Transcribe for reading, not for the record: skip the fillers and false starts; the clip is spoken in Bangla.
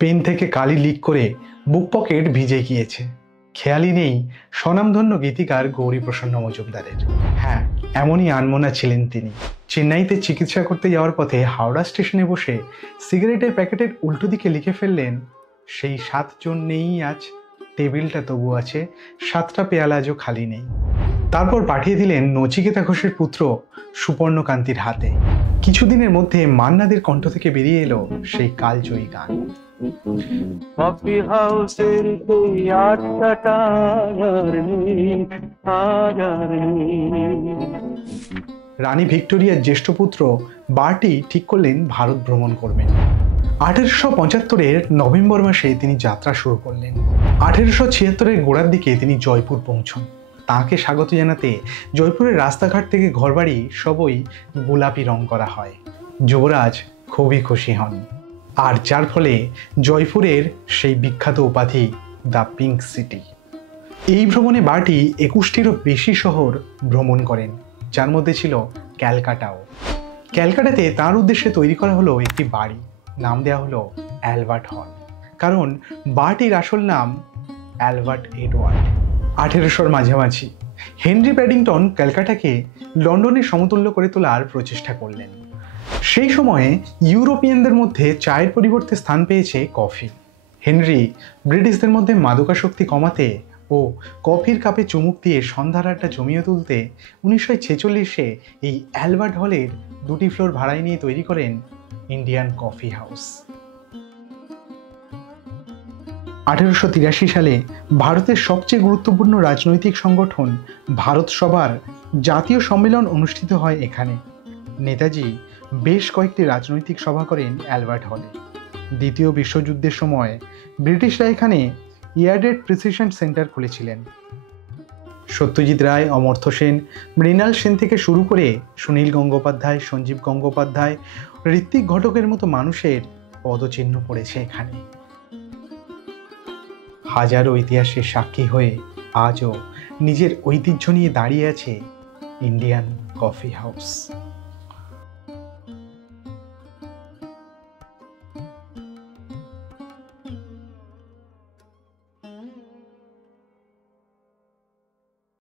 পেন থেকে কালি লিক করে বুক পকেট ভিজে গিয়েছে। খেয়ালই নেই স্বনামধন্য গীতিকার গৌরীপ্রসন্ন মজুমদারের। হ্যাঁ, এমনই আনমনা ছিলেন তিনি। চেন্নাইতে চিকিৎসা করতে যাওয়ার পথে হাওড়া স্টেশনে বসে সিগারেটের প্যাকেটের উল্টো দিকে লিখে ফেললেন, সেই 7 জন নেই আজ, টেবিলটা তবু আছে, 7টা পেয়ালা আজও খালি নেই। তারপর পাঠিয়ে দিলেন নচিকেতা ঘোষের পুত্র সুপর্ণকান্তির হাতে। কিছুদিনের মধ্যে মান্নাদের কণ্ঠ থেকে বেরিয়ে এলো সেই কালজয়ী গান। কফি হাউসের রানী ভিক্টোরিয়ার জ্যেষ্ঠ পুত্র বার্টি ঠিক করলেন ভারত ভ্রমণ করবেন। 1875-এর নভেম্বর মাসে তিনি যাত্রা শুরু করলেন। 1876-এর গোড়ার দিকে তিনি জয়পুর পৌঁছন। তাঁকে স্বাগত জানাতে জয়পুরের রাস্তাঘাট থেকে ঘরবাড়ি সবই গোলাপি রং করা হয়। যুবরাজ খুবই খুশি হন, আর যার ফলে জয়পুরের সেই বিখ্যাত উপাধি দ্য পিঙ্ক সিটি। এই ভ্রমণে বার্টি 21টিরও বেশি শহর ভ্রমণ করেন, যার মধ্যে ছিল ক্যালকাটাও। ক্যালকাটাতে তার উদ্দেশ্যে তৈরি করা হলো একটি বাড়ি, নাম দেওয়া হলো অ্যালবার্ট হল, কারণ বার্টির আসল নাম অ্যালবার্ট এডওয়ার্ড। 1800-র মাঝামাঝি হেনরি প্যাডিংটন ক্যালকাটাকে লন্ডনের সমতুল্য করে তোলার প্রচেষ্টা করলেন। সেই সময়ে ইউরোপিয়ানদের মধ্যে চায়ের পরিবর্তে স্থান পেয়েছে কফি। হেনরি ব্রিটিশদের মধ্যে মাদকাসক্তি কমাতে ও কফির কাপে চুমুক দিয়ে সন্ধ্যার আড্ডা জমিয়ে তুলতে 1946-এ এই অ্যালবার্ট হলের 2টি ফ্লোর ভাড়ায় নিয়ে তৈরি করেন ইন্ডিয়ান কফি হাউস। 1883 সালে ভারতের সবচেয়ে গুরুত্বপূর্ণ রাজনৈতিক সংগঠন ভারত সভার জাতীয় সম্মেলন অনুষ্ঠিত হয় এখানে। নেতাজি বেশ কয়েকটি রাজনৈতিক সভা করেন অ্যালবার্ট হলে। দ্বিতীয় বিশ্বযুদ্ধের সময় ব্রিটিশরা এখানে ইয়ারডেড প্রিসিশন সেন্টার খুলেছিলেন। সত্যজিৎ রায়, অমর্ত্য সেন, মৃণাল সেন থেকে শুরু করে সুনীল গঙ্গোপাধ্যায়, সঞ্জীব গঙ্গোপাধ্যায়, ঋত্বিক ঘটকের মতো মানুষের পদচিহ্ন পড়েছে এখানে। হাজারো ইতিহাসের সাক্ষী হয়ে আজও নিজের ঐতিহ্য নিয়ে দাঁড়িয়ে আছে ইন্ডিয়ান কফি হাউস।